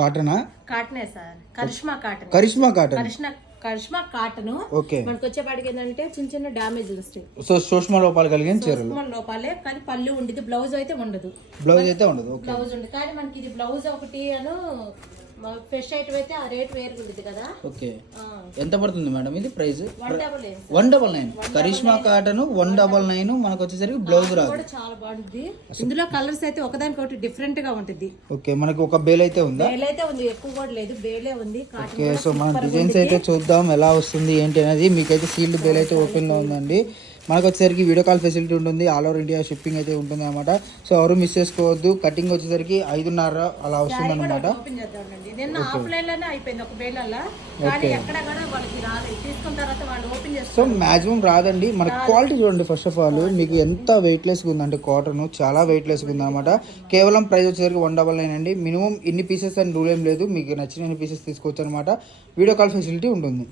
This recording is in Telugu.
కాటనా? కాటనే sir, Karishma cotton. Karishma cotton. Karishma cotton. Okay. మనకు వచ్చేపాటికి ఏంటంటే చిన్న చిన్న డ్యామేజ్ వస్తాయి. సో సూక్ష్మ లోపాలు కలిగిన చీరలు. సూక్ష్మ లోపాలే, కానీ పళ్ళు ఉండేది, బ్లౌజ్ అయితే ఉండదు. బ్లౌజ్ అయితే ఉండదు. బ్లౌజ్ ఉండదు, కానీ మనకి ఇది బ్లౌజ్ ఒకటి ఫ్రెష్ ఐటమ్ అయితే ఆ రేట్ వేరు ఉండేది కదా. ఓకే. ఎంత పడుతుంది మేడం ఇది ప్రైస్? 199. కరిష్మా కాటన్ 199. మనకు వచ్చేసరికి బ్లౌజ్ రాదు. చాలా బాగుంటుంది. ఇందులో కలర్స్ అయితే ఒకదానికి ఒకటి డిఫరెంట్ గా ఉంటుంది. ఓకే. మనకి ఒక బేల్ అయితే ఉందా? బేల్ అయితే ఉంది, ఎక్కువ కూడా లేదు, బేలే ఉంది. ఓకే. సో మనం డిజైన్స్ అయితే చూద్దాం ఎలా వస్తుంది ఏంటి అనేది. మీకైతే సీల్డ్ బేల్ అయితే ఓపెన్ లో ఉందండి. మనకు వచ్చేసరికి వీడియో కాల్ ఫెసిలిటీ ఉంటుంది, ఆల్ ఓవర్ ఇండియా షిప్పింగ్ అయితే ఉంటుంది అనమాట. సో ఎవరు మిస్ చేసుకోవద్దు. కటింగ్ వచ్చేసరికి 5:30 అలా వస్తుంది అనమాట. సో మాక్సిమం రాదండి. మనకి క్వాలిటీ చూడండి. ఫస్ట్ ఆఫ్ ఆల్ మీకు ఎంత వెయిట్లెస్గా ఉందంటే కాటన్ చాలా వెయిట్లెస్గా ఉంది అనమాట. కేవలం ప్రైస్ వచ్చేసరికి 199 అండి. మినిమం ఇన్ని పీసెస్ అని రూల్ ఏం లేదు, మీకు నచ్చిన ఎన్ని పీసెస్ తీసుకోవచ్చు అనమాట. వీడియో కాల్ ఫెసిలిటీ ఉంటుంది.